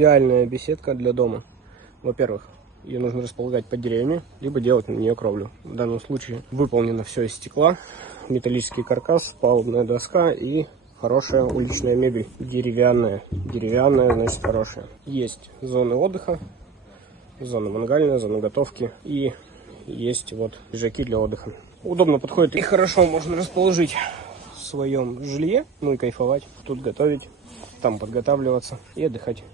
Идеальная беседка для дома. Во-первых, ее нужно располагать под деревьями, либо делать на нее кровлю. В данном случае выполнено все из стекла, металлический каркас, палубная доска и хорошая уличная мебель. Деревянная. Деревянная, значит, хорошая. Есть зоны отдыха, зона мангальная, зона готовки и есть вот лежаки для отдыха. Удобно подходит и хорошо можно расположить в своем жилье, ну и кайфовать. Тут готовить, там подготавливаться и отдыхать.